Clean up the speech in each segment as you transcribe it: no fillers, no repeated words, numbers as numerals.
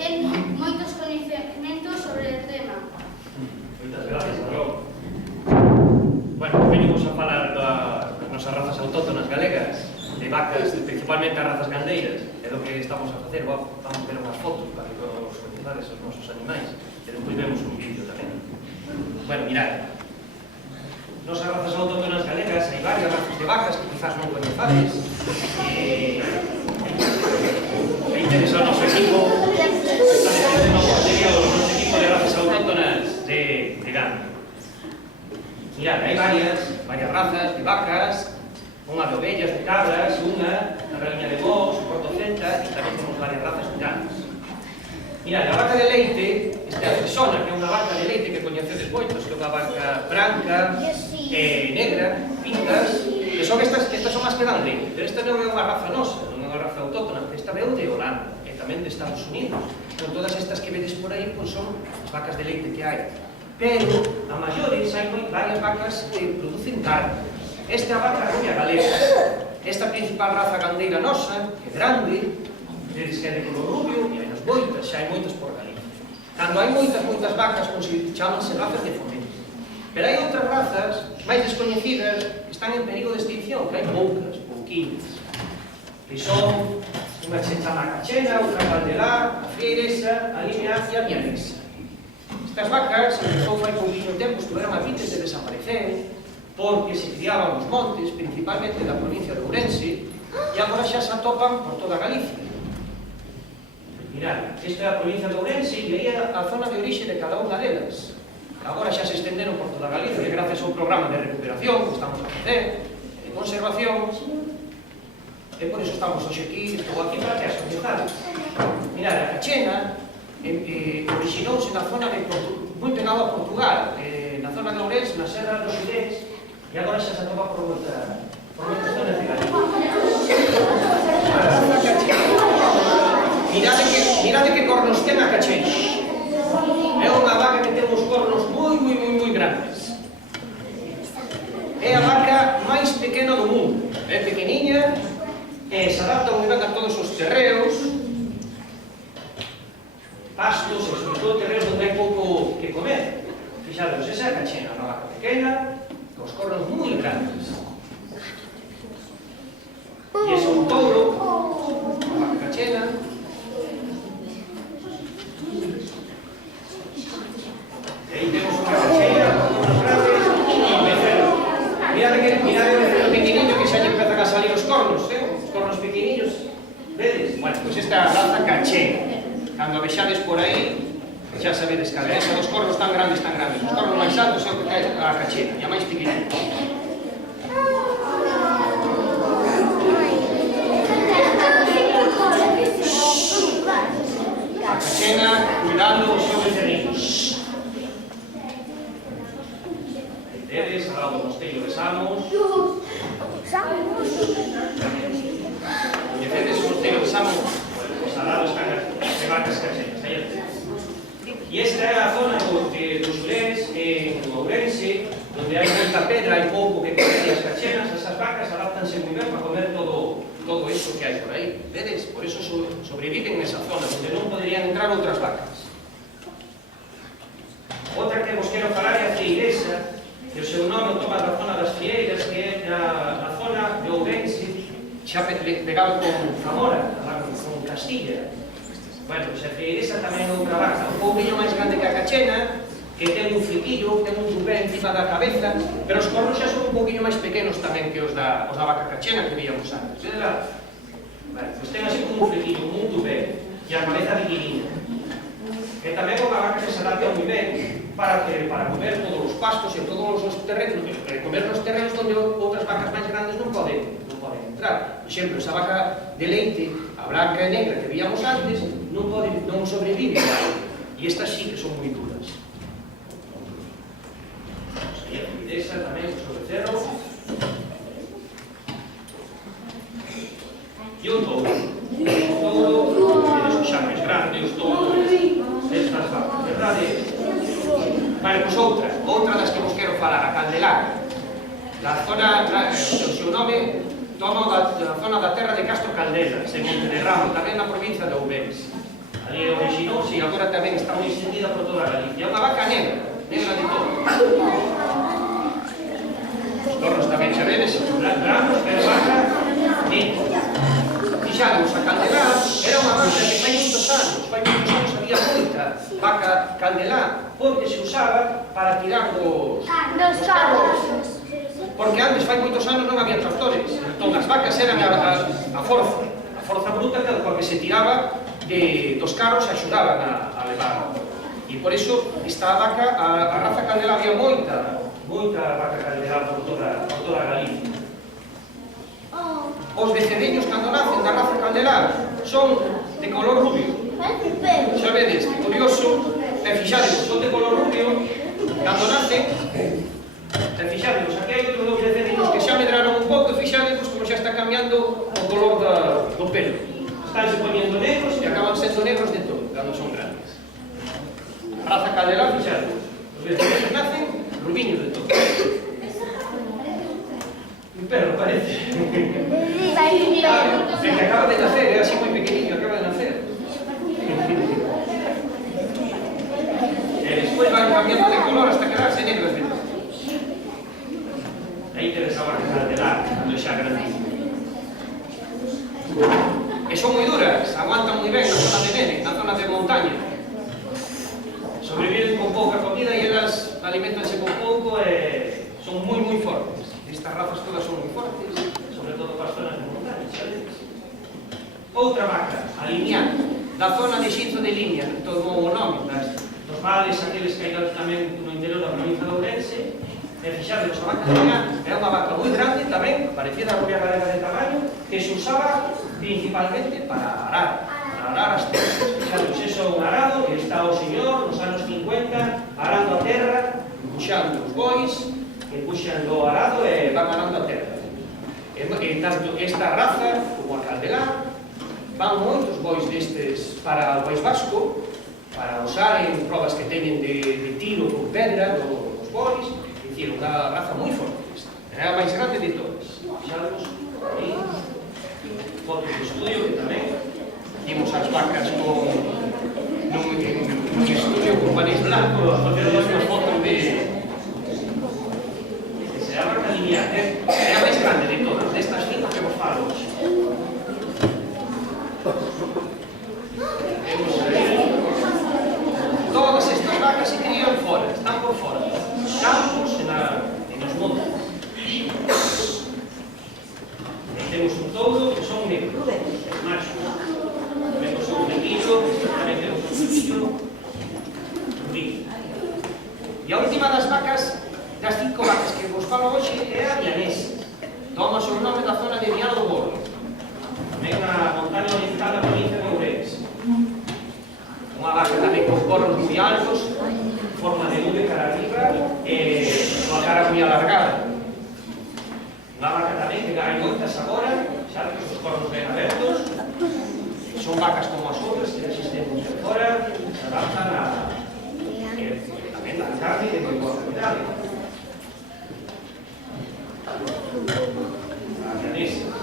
ten moitos coñecementos sobre o tema. Moitas gracias, Marrón. Bueno, venimos a falar das nosas razas autóctonas galegas, de vacas, principalmente as razas gandeiras, é do que estamos a facer. Vamos ver unhas fotos para que todos coñezades os nosos animais, e depois vemos un vídeo tamén. Bueno, mirad, nosas razas autóctonas galegas, hai varias razas de vacas que quizás non coñezades. Aí tenes ao noso equipo, está defendendo o noso equipo de razas autóctonas de gando. Mirad, hai varias razas de vacas, unha de ovellas, de cabras, unha de raña de bos, portocenta, e tamén temos varias razas de ganos. Mirad, a vaca de leite, esta é a frisona, que é unha vaca de leite que coñecedes moitos, que é unha vaca branca, negra, pintas, que son estas son as que dan leite, pero esta non é unha raza nosa, non é unha raza autóctona, esta veu de Holanda, e tamén de Estados Unidos. Con todas estas que vedes por aí, pois son as vacas de leite que hai. Pero, a maiores, hai varias vacas que producen carne. Esta é a vaca rubia galega. Esta principal raza gandeira nosa, que é grande, vedes que é de color rubio, e hai nas moitas, xa hai moitas por Galicia. Cando hai moitas vacas, chamanse razas de fomento. Pero hai outras razas máis descoñecidas que están en perigo de extinción, que hai pouquiñas, que son unha se chama cachena, outra caldelar, a freiresa, a lineacia e a vianesa. Estas vacas, empezou fai pouquinho tempo, estuveron a vites de desaparecer porque se criaban nos montes, principalmente da provincia de Ourense, e agora xa se atopan por toda Galicia. Mirad, esta é a provincia de Ourense e aí é a zona de orixe de cada unha delas. Agora xa se estenderon por toda Galicia gracias ao programa de recuperación que estamos a facer, de conservación, e por iso estamos hoxe aquí, estou aquí para que as coñezades. Mirad, a cachena originouse na zona de moi pegado a Portugal, na zona de Ourense, na Serra dos Xurés, e agora xa se atopa por moitas zonas de Galicia. Mirade que cornos ten a cachena. É unha vaca que ten uns cornos moi grandes. É a vaca máis pequena do mundo. É pequeniña, se adapta moi ben a todos os terreos, pastos, e sobre todo terreos onde hai pouco que comer. Fixados, esa é a cachena, unha vaca pequena, cos cornos moi grandes. E ese é un touro, unha vaca cachena. E aí temos unha cachena, unhos grandes, e un becerro. Mirade o becerro pequeniño que xa lle empezan a salir os cornos, os cornos pequeniños. Vedes? Bueno, pois esta é a raza cachena. Cando a vexades por aí, xa sabedes cal é. Esa dos cornos tan grandes. Os cornos máis altos é o que cae a cachena, e a máis pequeniña. A cachena, cuidando os seus becerriños. Aí tedes, ao lado do mosteiro de Samos. Coñecedes o mosteiro de Samos? Os alados de vacas cachenas. E esta é a zona dos Xurés, en Ourense, onde hai moita pedra, hai pouco que comer as cachenas. Esas vacas adaptanse moi ben para comer todo isto que hai por aí. Vedes? Por iso sobreviven nesa zona, onde non poderían entrar outras vacas. Outra que vos quero falar é a freiresa, que o seu nome toma da zona das Frieiras, que é a zona de Ourense, xa pegado con Zamora, con Castilla. Bueno, pois a freiresa tamén é outra vaca, un pouquinho máis grande que a cachena, que ten un flequillo, ten un tupé encima da cabeza, pero os cornos xa son un pouquinho máis pequenos tamén que os da vaca cachena que veíamos antes. Vale, pois ten así como un flequillo, como un tupé, e a cabeza pequeniña. E tamén é unha vaca que se adapta moi ben para comer todos os pastos e todos os terrenos, comer nos terrenos onde outras vacas máis grandes non poden entrar. Por exemplo, esa vaca de leite, a branca e negra que víamos antes, non sobrevive. E estas sí que son moi duras. E a freiresa tamén, o seu becerro. E o touro. O touro, que xa máis grande, os touros, estas vacas, verdade? Vale, pois outra das que vos quero falar, a caldelar. Da zona, o seu nome, toma da zona da terra de Castro Caldelas, en Monte de Ramo, tamén na provincia de Ourense. A Ali originouse e agora tamén está moi extendida por toda Galicia. É unha vaca negra, negra de todo. Os tornos tamén se vedes, brancos, pero vaca negra. Fixamos, a Candelá era unha vaca que fai moitos anos había moita vaca Candelá, porque se usaba para tirar dos carros. Porque antes, fai moitos anos, non había tractores. Entón, as vacas eran a forza bruta, porque se tiraba dos carros e axudaban a levar. E por iso, esta vaca, a raza Candelá, había moita vaca Candelá por toda Galicia. Os becerriños, cando nacen da raza Candelá, son de color rubio. Xa vedes, que curioso, e fixademos, son de color rubio, cando nacen, e fixademos, aquí hai outros dos becerriños que xa medraron un pouco, e fixademos como xa está cambiando o color do pelo. Estánse poñendo negros e acaban sendo negros de todo, cando son grandes. A raza Candelá, fixademos, os becerriños nacen rubiños de todo. Un perro, parece. É que acaba de nacer, é así moi pequeniño, acaba de nacer. E despois van cambiando de color hasta quedarse negros de todo. Aí tedes a vaca Candelá, cando xa grandísimo. E son moi duras, aguantan moi ben na zona de neve, na zona de montaña. Sobreviven con pouca comida e elas alimentanse con pouco e son moi fortes. Estas razas todas son moi fortes, sobre todo para as zonas de montaña, sabes? Outra vaca, a limiana, da zona de Xinzo de Limia, todo o nome, dos vales, aqueles que hai tamén no interior da provincia de Ourense, e fixades, a vaca limiana é unha vaca moi grande tamén, parecida a rubia galega de tamaño, que se usaba principalmente para arar as terras. Fixades, eso é un arado, que está o señor nos anos 50, arando a terra, puxando os bois, que puxan do arado e van arando a terra. E tanto esta raza como a Candelá van moitos bois destes para o País Vasco, para usar en probas que teñen de tiro con pedra dos bois, é dicir, unha raza moi forte esta. É a máis grande de todas. Fixamos aí fotos de estudio que tamén vimos as vacas nun estudio con panís blanco, facendo unhas fotos de a vaca limiana, é a máis grande de todas, destas 5 que vos falo hoxe. Temos aí todas estas vacas se crían fora, están por fora, nos campos e nos montes. E temos un touro que son negros, machos. Tamén o seu pequillo, tamén temos un pequillo rubí. E a última das vacas, das 5 vacas que vos falo hoxe, é a vianesa. Toma o seu nome da zona de Viana do Bolo, tamén na montaña oriental da provincia de Ourense. Unha vaca tamén con cornos moi altos, forma de nube cara arriba e unha cara moi alargada. Unha vaca tamén que hai moitas agora, xa que os cornos ben abertos, son vacas como as outras que existen por fora, se adaptan a tamén a carne de moi boa calidade. A vianesa.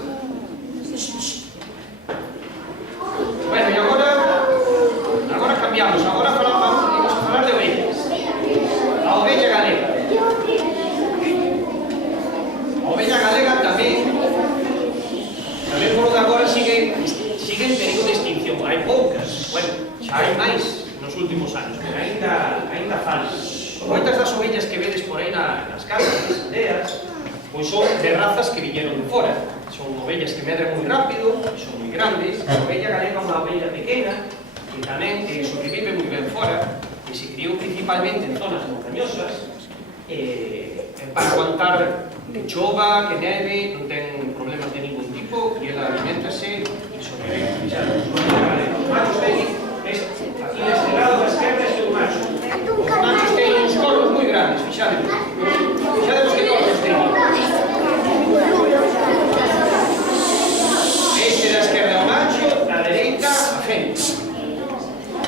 Bueno, e agora cambiamos, agora vamos a falar de ovellas. A ovella galega. A ovella galega tamén por onde agora sigue en perigo de extinción. Hai poucas, bueno, xa hai máis nos últimos anos, pero ainda falta. Moitas das ovellas que vedes por aí nas casas, nas aldeas, pois son de razas que viñeron de fora. Son ovellas que medran moi rápido, son moi grandes. A ovella galega é unha ovella pequena que tamén sobrevive moi ben fora, que se criou principalmente en zonas montañosas para aguantar que chova, que neve, non ten problemas de ningún tipo e ela alimentase e sobrevive. Os machos teñen, aquí neste lado da esquerda este é o macho. Os machos teñen uns cornos moi grandes, fixademos que cornos teñen. Este da esquerda é o macho, da dereita a fêmea.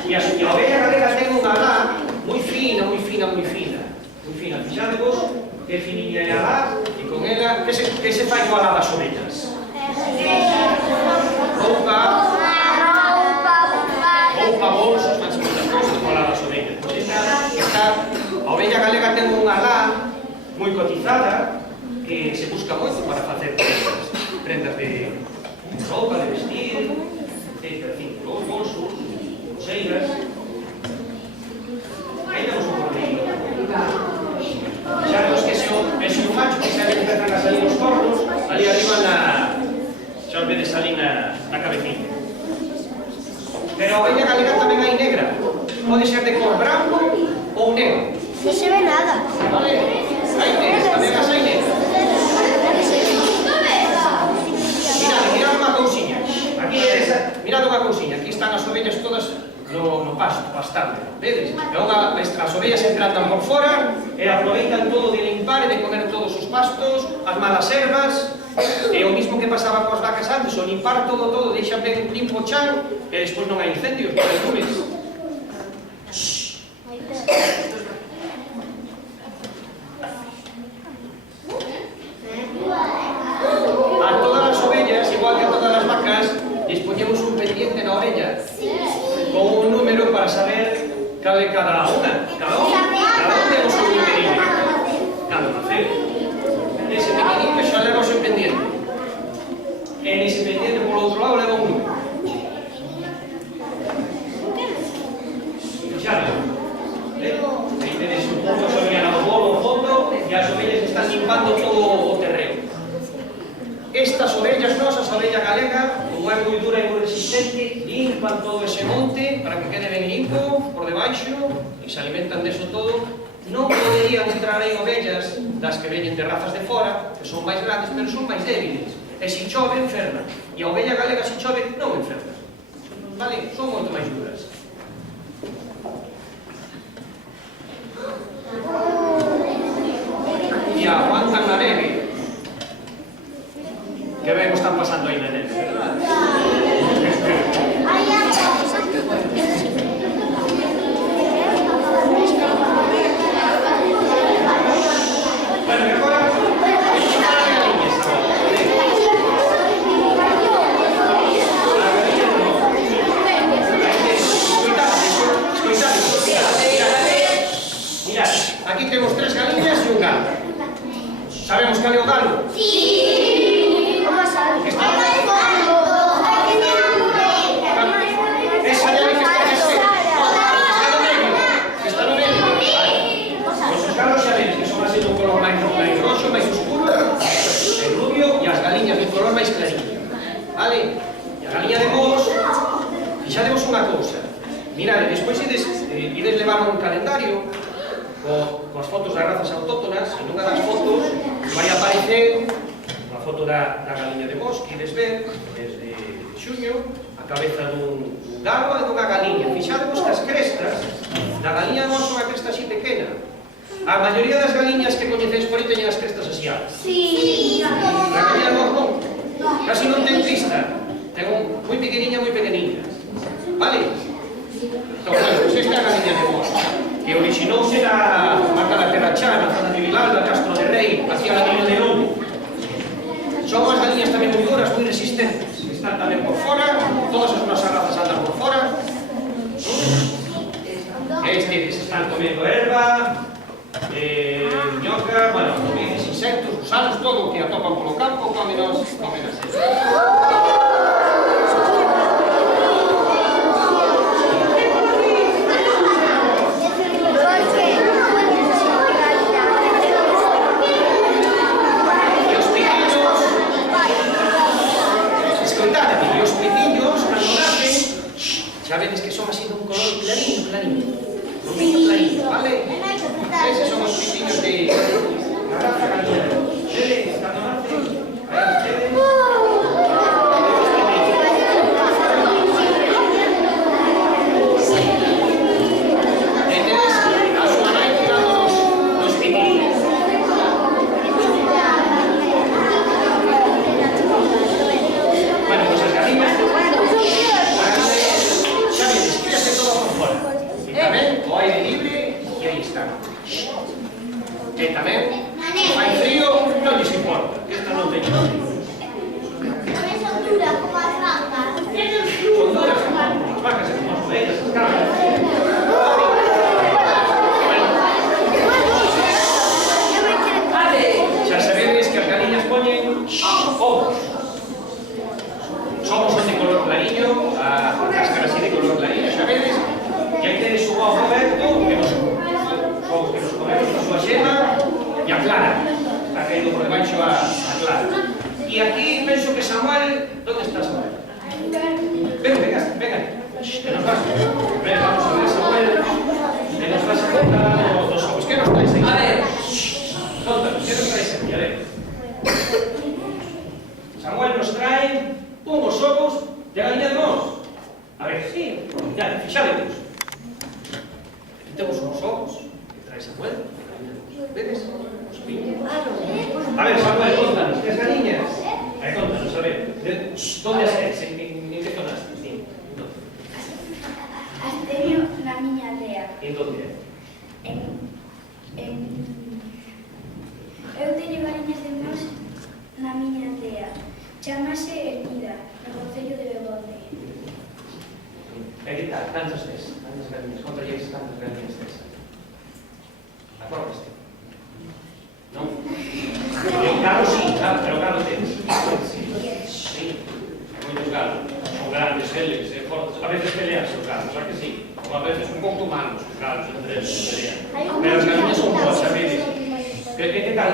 E a ovella galega ten unha lá moi fina, moi fina, moi fina. Moi fina, fixademos que finiña é a lá e con ela, que se fai coa lá das ovellas? Roupa ten unha lã moi cotizada que se busca moito para facer prendas de roupa, de vestir, etc. Cinturón, bolsos, pulseiras. Aí temos un cordeiro. Xa vemos que ese é un macho que xa empezan a salir os cornos ali arriba xa os vedes ali na cabecilla. Pero a oveja galega tamén hai negra. Pode ser de cor branco ou negro. Non se ve nada. Vale? Hai negras, tamén as hai negras. Mirad unha cousiña. Aquí mirad unha cousiña. Aquí están as ovellas todas no pasto, pastando. Vedes? As ovellas entran por fora e aproveitan todo de limpar e de comer todos os pastos, as malas ervas, e o mismo que pasaba coas vacas antes, o limpar todo, deixan ben limpo o chan, e despois non hai incendios, non hai lumes. A todas as ovellas, igual que a todas as vacas, dispoñemos un pendiente na orella con un número para saber cal é cada unha. Cada un temos un numeriño. Cando nacer. Ese pequeniño xa leva o seu pendiente. E nese pendiente por outro lado leva un número. Xa leva. Aí tenéis un pouco de ovelha no bolo, ao fondo, e as ovellas están limpando todo o terreno. Estas ovellas nosas, a ovelha galega, como é moi dura e moi resistente, limpan todo ese monte para que quede ben limpo por debaixo e se alimentan deso todo. Non poderían entrar aí ovellas das que veñen de razas de fora, que son máis grandes, pero son máis débiles. E se chove, enferman. E a ovelha galega, se chove, non enferma. Vale? Son moito máis duras. E aguantan na neve. Que ben o están pasando aí na neve, verdad? Bueno, que agora mirad, aquí temos 3 galiñas e un galo. Sabemos cal é o galo? Sí. Como sabes? Esa neve que está no medio. Pois os galos xa vedes que son así dun color máis roxo, máis oscuro, el rubio, e as galiñas de color máis clariño. Vale? E a galiña de mos, fixademos unha cousa. Mirade, despois ides levar un calendario coas fotos das razas autóctonas, e nunha das fotos vai aparecer unha foto da galiña de mos, que ides ver desde xuño, a cabeza dun galo e dunha galiña. Fixademos que as crestas da galiña de mos son unha cresta así pequena. A maioría das galiñas que coñecedes por aí teñen as crestas así altas. Sí. A galiña de mos non. Casi non ten crista. Ten moi pequeniña, moi pequeniña. Vale? Entón, pues esta é a galiña de mos, que originouse na Marca da Terrachá, na zona de Vilalba, Castro de Rei, hacia a Niño de Lugo. Son as galiñas tamén moi duras, moi resistentes. Están tamén por fora, todas as nosas razas andan por fora. Estes están comendo erva, ñoca, bueno, comemos insectos, gusanos, todo o que atopan polo campo, comen as xa vedes que son así dun color clariño, un poquito clariño, vale? Eses son os pitiños de la raza gallina. Vedes, cando nace, aí ustedes, Clara. Está caído por debaixo a Clara. E aquí penso que Samuel... ¿Dónde está Samuel? Venga. Que nos vas... Vamos a ver, Samuel. Que nos vas a contar dos ovos. ¿Qué nos traes aquí? A ver. Contanos, ¿qué nos traes aquí? A ver. Samuel nos trae unhos ovos de galiña de mos. A ver, sí. Ya, fixademos. Aquí temos unhos ovos que trae Samuel. ¿Vedes? A ver, Samuel, contanos, ¿qué galiñas? A ver, contanos, a ver. ¿Dónde has hecho? ¿En qué zona has? Sí. As teño na miña aldea. ¿En dónde? Eu teño galiñas de mos na miña aldea. Chámase Ermida, no concello de Begote. E que tal? Cantas tes? Cantas galiñas? Contalles cantas galiñas tes? Acordaste? Non? Claro, sí, claro, pero claro tens. Sí, moitos galos. Son grandes, eles, fortes. A veces pelean os galos, a que sí? Ou a veces un pouco humanos os galos entre eles pelean. Pero as galiñas son boas, sabedes? Que tal?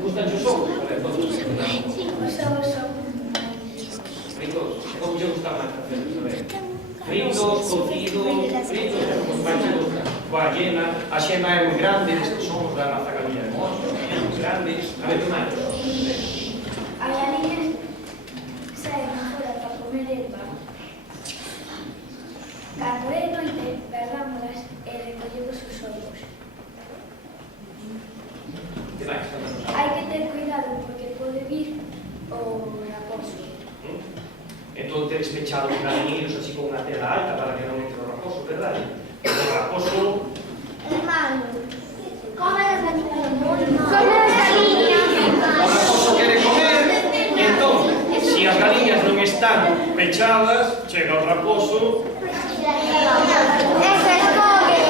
Gustan os ovos? A ver, todos. Os ovos son Fritos, como te gusta máis facelos, a ver? Fritos, cocidos, como máis te gusta. Coa yema, a xema é moi grande, estes son os da raza galiña de mos, moi grandes. A ver, que máis? as galiñas saen fora para comer erva. Cando é noite, perdámolas e recollemos os ovos. Que máis? Hai que ter cuidado porque pode vir o raposo. Entón tedes pechado os galiñeiros así con unha tela alta para que non entre o raposo, verdade? O raposo... Hermano, come las galiñas. O raposo quere comer, e entón, se as galiñas non están pechadas, chega o raposo... Eso es come.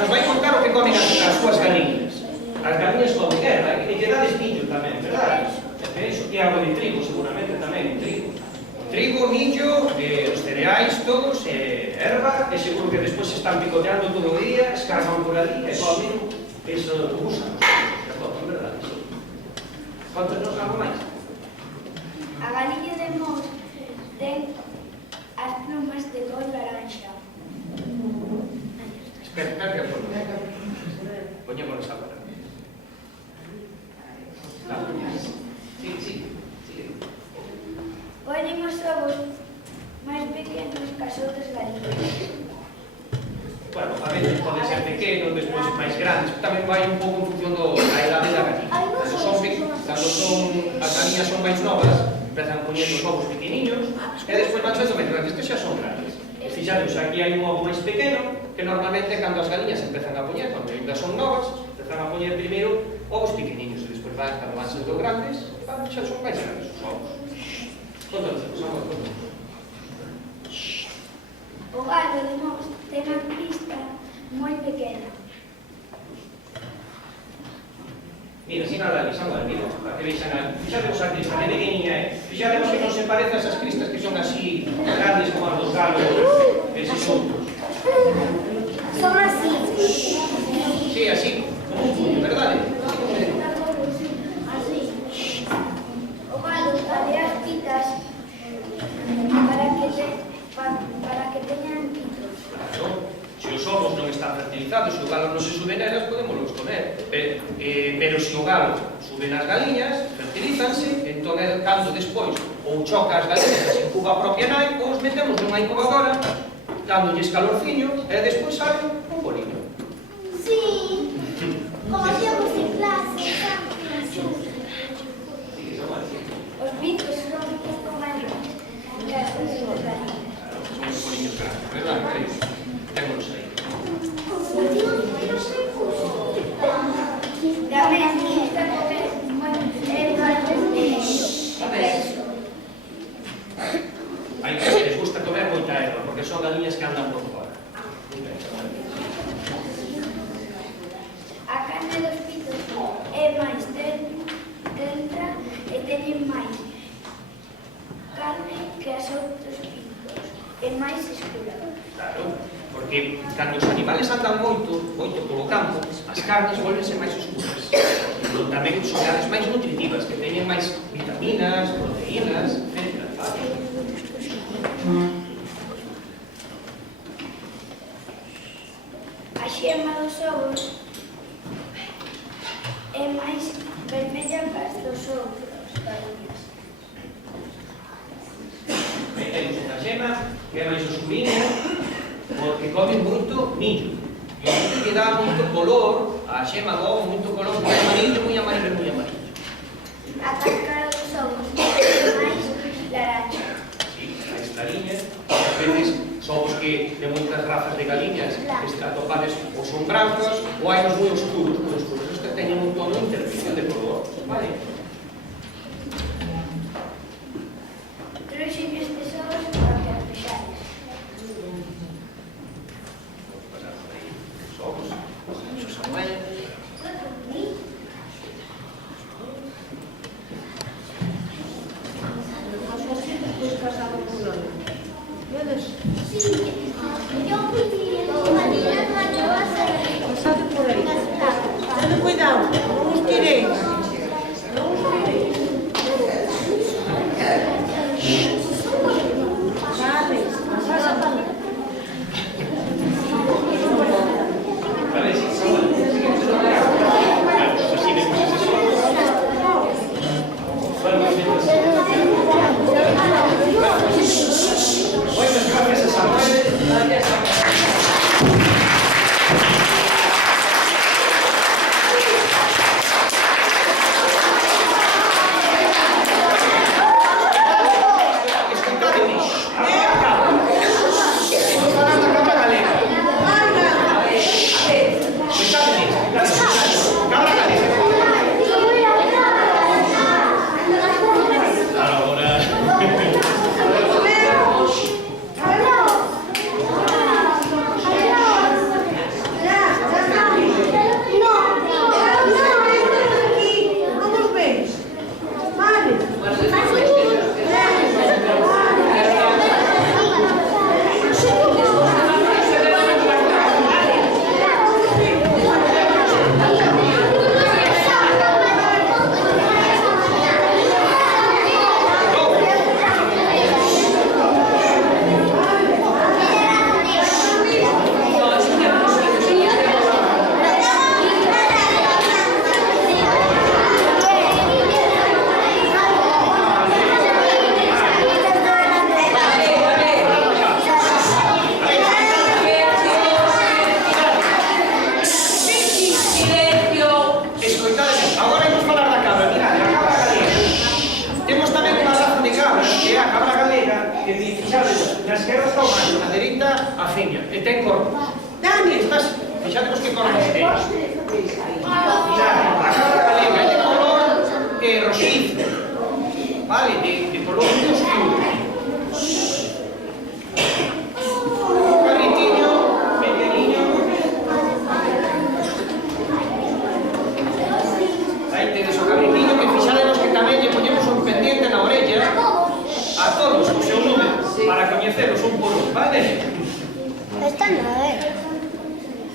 Nos vai contar o que comen as súas galiñas. As galiñas comen erva, e que dades millo tamén, verdade? E algo de trigo, seguramente tamén, trigo. Trigo, millo, os cereais todos, erva, e seguro que despois se están picoteando todo o día, escarban por ali, e comen, eso usan, que comen, verdade? Contanos algo máis? A galiña de mos ten as plumas de cor laranxa. Espera, que poñémonos agora. Sí. Ponen os ovos máis pequenos que as outras galiñas. Bueno, a veces pode ser pequeno, despois máis grandes, tamén vai un pouco en función da idade da galiña. Cando as galiñas son máis novas, empezan poñendo os ovos pequeniños, e despois van sendo máis grandes, estes xa son grandes. E fixaros, aquí hai un ovo máis pequeno, que normalmente cando as galiñas empezan a poñer, cando ainda son novas, empezan a poñer primeiro ovos pequeniños, e despois cando van sendo grandes, xa son máis grandes os ovos. Contanos, contanos. O galo de mos ten a crista moi pequena. Mira, sinala ali, Samuel, mira, para que veixan a... Fixademos a crista, que pequeniña é. Fixademos que non se parece a esas cristas que son así grandes como as dos galos, eses outros. Son así. Sí, así, como un puño, verdade? O galo pade as pitas para que teñan pitos. Claro, se os ovos non están fertilizados, se o galo non se sube nelas, podémolos comer. Pero se o galo sube nas galiñas, fertilízanse, entón é cando despois ou choca as galiñas e incuba a propia nai, ou os metemos nunha incubadora, dándolles calorciño, e despois sale un poliño. Sí. Como hacíamos en clase. Os pitos son un pouco máis que as outras galiñas. Son os poliños grandes, verdade? Queréis? Témonos aí. Tamén gusta comer Hai que les gusta comer moita erva, porque son galiñas que andan por fora. A carne dos pitos é máis dentro e teñen máis carne que as outros pitos. e máis escura. Claro, porque cando os animales andan moito polo campo, as carnes volvense máis oscuras. Pero tamén son carnes máis nutritivas, que teñen máis vitaminas, proteínas, etc. A xema dos ovos é máis vermella que as dos outros galiñas. Temos esta xema, que é máis oscurinha, porque comen moito millo. E o millo que dá moito color, a xema do ovo, moito color, moi amarillo, moi amarillo, moi amarillo. A cáscara dos ovos é máis laranja. Sí, máis clariña. Ás veces son os que de moitas razas de galiñas que atopades ou son brancas ou hai os moi oscuros, os que teñen un tono intermedio de color, vale? Trouxen estes ovos para que as vexades. Pasar por aí os ovos, os Samuel. Pasade por aí. Tened cuidado, non os tiréis. Non os tiréis. Vale, pasa para lá. Vale, sí, Samuel. Claro, así vemos esos ovos. Bueno, muchas gracias a Samuel.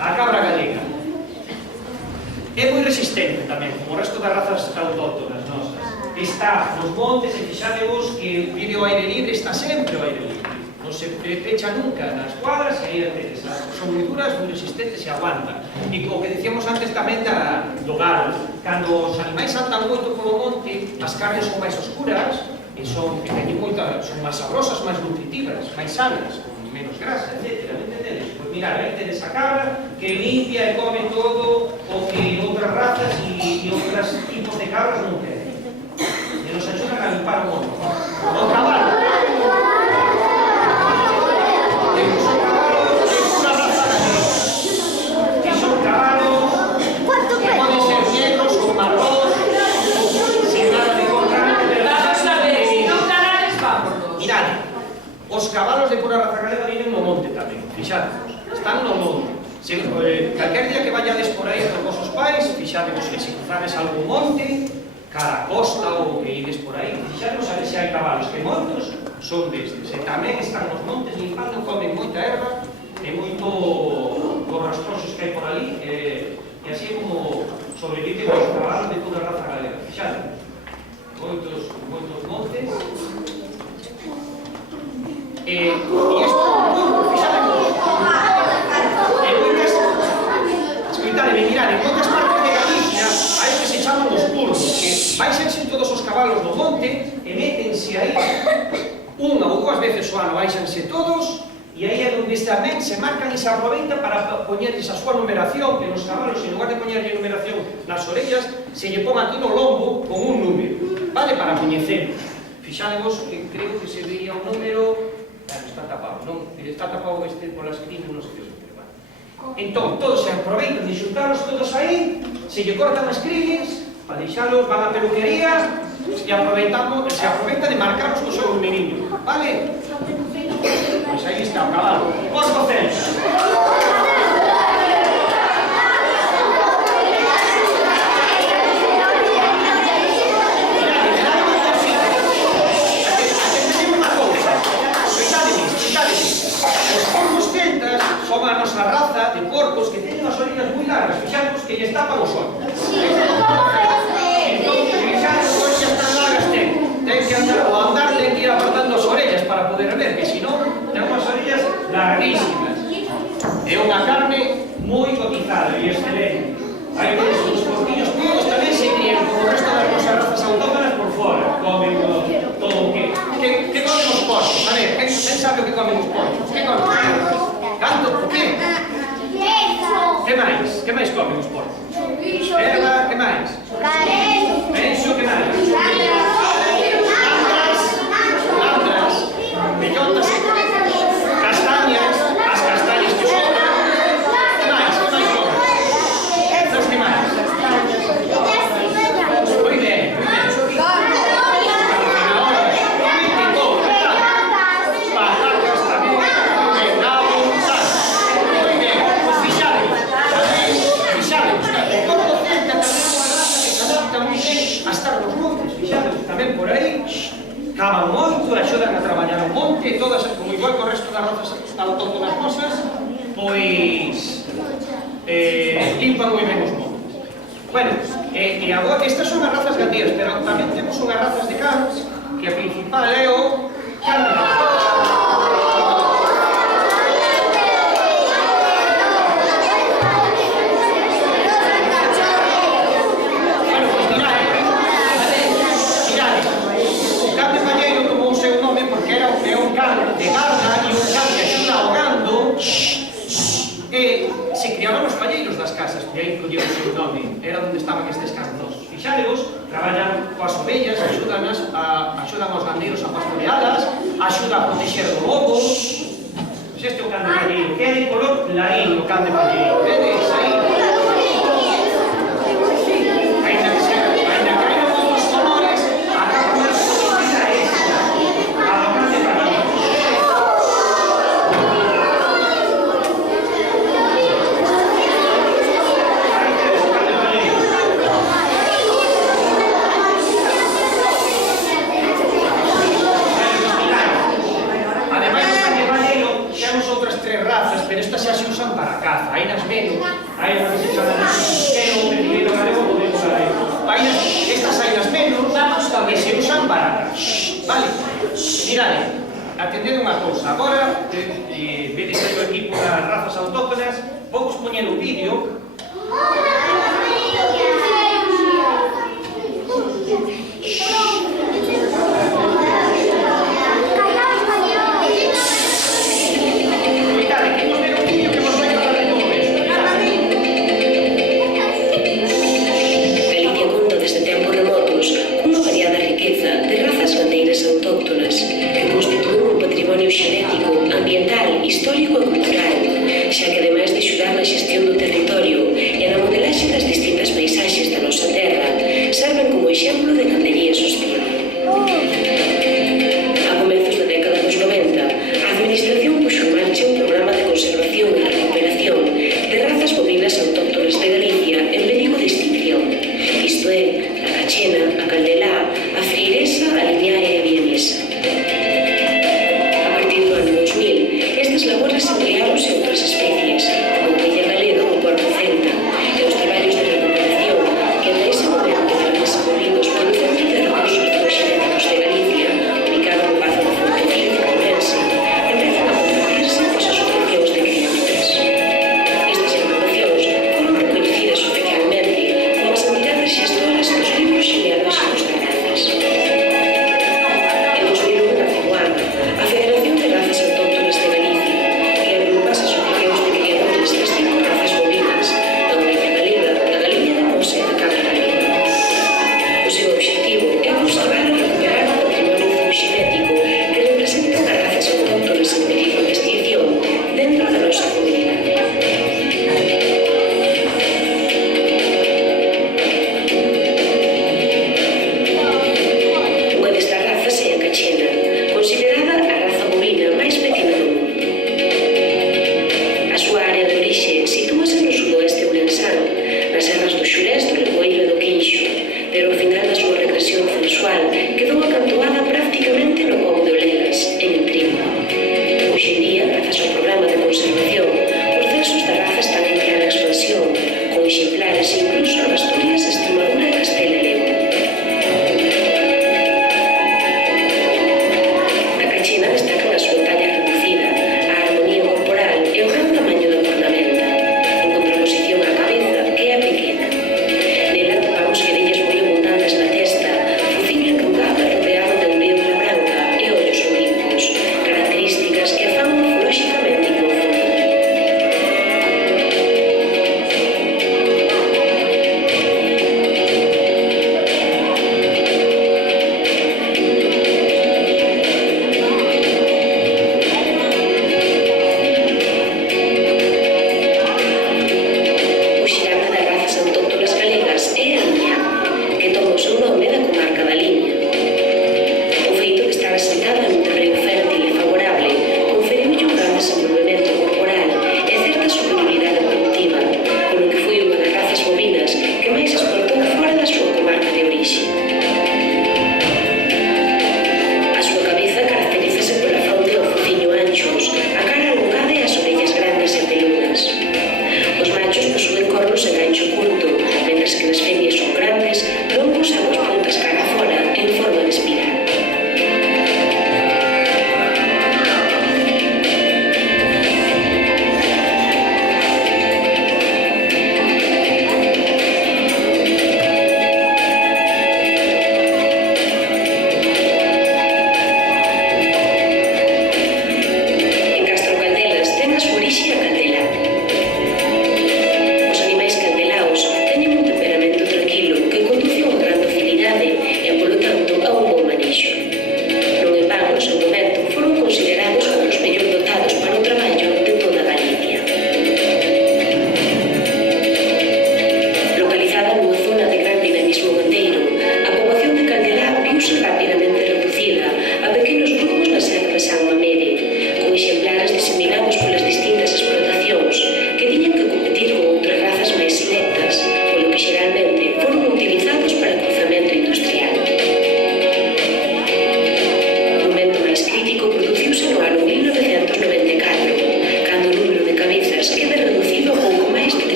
A cabra galega é moi resistente tamén, como o resto das razas autóctonas nosas. Está nos montes e fixadevos que vive ao aire libre, está sempre ao aire libre. Non se pecha nunca nas cuadras e aí tedes. Son moi duras, moi resistentes e aguantan. E o que dicíamos antes tamén do galo, cando os animais andan moito polo monte, as carnes son máis oscuras e son máis sabrosas, máis nutritivas, máis sanas, con menos grasa, etc. Pois mirad, aí tedes a cabra que limpia e come todo o que outras razas e outros tipos de cabras non queren. E nos axudan a limpar o monte. O cabalo. Temos o cabalo de pura raza galega. Que son cabalos que poden ser negros ou marrón, sin nada de contrario, pero non canales vámonos. Mirad, os cabalos de pura raza galega viven no monte tamén, fixadvos, están no monte. Calquer día que vayades por aí con vosos pais, fixadvos que se cruzades algún monte, cara a costa ou que ides por aí, fixadvos a ver se hai cabalos, que moitos son destes. E tamén están nos montes limpando, comen moita erva e moito os rastrosos que hai por ali, e así como sobreviven os cabalos de toda a raza galega. Fixade, moitos montes. E isto, fixade, escoitade, mirade, en moitas partes de Galicia hai que se chaman os curvos, que baixanse todos os cabalos do monte e métense aí unha ou dúas veces o ano, baixanse todos, e aí é onde tamén se marcan e se aproveita para poñerles a súa numeración, que nos cabalos, en lugar de poñerle numeración nas orellas, se lle pon aquí no lombo con un número, vale, para coñecelos. Fixadevos que creo que se veía un número, está tapado, non? Está tapado este por las crimes, non sei que os vale. Entón, todos se aproveitan de xuntaros todos aí, se lle cortan as crimes, para deixalos, van a peluquería, e se aproveita de marcarlos co seu numeriño, vale? Pois aí está o cabalo. Os docentes. Son a nosa raza de porcos que teñen as orillas moi largas, fixadvos que lles tapan os ollos. Entón, fixadvos as orillas tan largas ten que andar, ou andar ten que ir apartando as orellas para poder ver, que senón ten unhas orillas larguísimas. É unha carne moi cotizada e excelente. Hai veces os porquillos todos tamén se crían como o resto das nosas razas autóctonas por fora, comen todo o que comen os porcos. A ver, quen sabe o que comen os porcos? Que comen os porcos? Canto, por qué? Que máis? Que máis comen os porcos? Erva, que máis? Penso, que máis? Landras, bellotas, castañas, as castañas que sobran. Que máis? Que máis comen? Los que máis? Moi ben, moi ben. A estar nos montes, fixados, tamén por aí cavan moito, axudan a traballar o monte, todas, como igual que o resto das razas autóctonas nosas, pois limpan moi ben os montes. Bueno, e agora, estas son as razas gateas, pero tamén temos unhas razas de cans, que a principal é o can de cans. É un can de garda e un can que axuda ao gando e se criaban os palleiros das casas, de aí colleu o seu nome, era onde estaban estes cans nosos. Fixadevos, traballan coas ovellas, axudan aos gandeiros a pastorealas, axuda a protexer do lobo. Pois este é o can de palleiro, que é de color clarín o can de palleiro, vedes aí? Ainda que hai outros colores, a capa máis conocida é esta, a do can de palleiro. Pero estas xa se usan para caza, hai nas menos, hai unha que se chama o perdigueiro galego, podemos galego. Estas hai nas menos, que se usan para caza, vale? Mirade, atended unha cousa, agora, vedes aí o equipo das razas autóctonas, vou vos poñer un vídeo. Histórico e cultural, xa que ademais de axudar na xestión do territorio e na modelaxe das distintas paisaxes da nosa terra, serven como exemplo de gandería sostible. A comezos da década dos 90, a Administración puxo en marcha un programa de conservación e recuperación de razas bovinas autóctonas de Galicia en perigo de extinción, isto é, a cachena, a caldelá, a freiresa, a liñá e a vienesa. animales empleados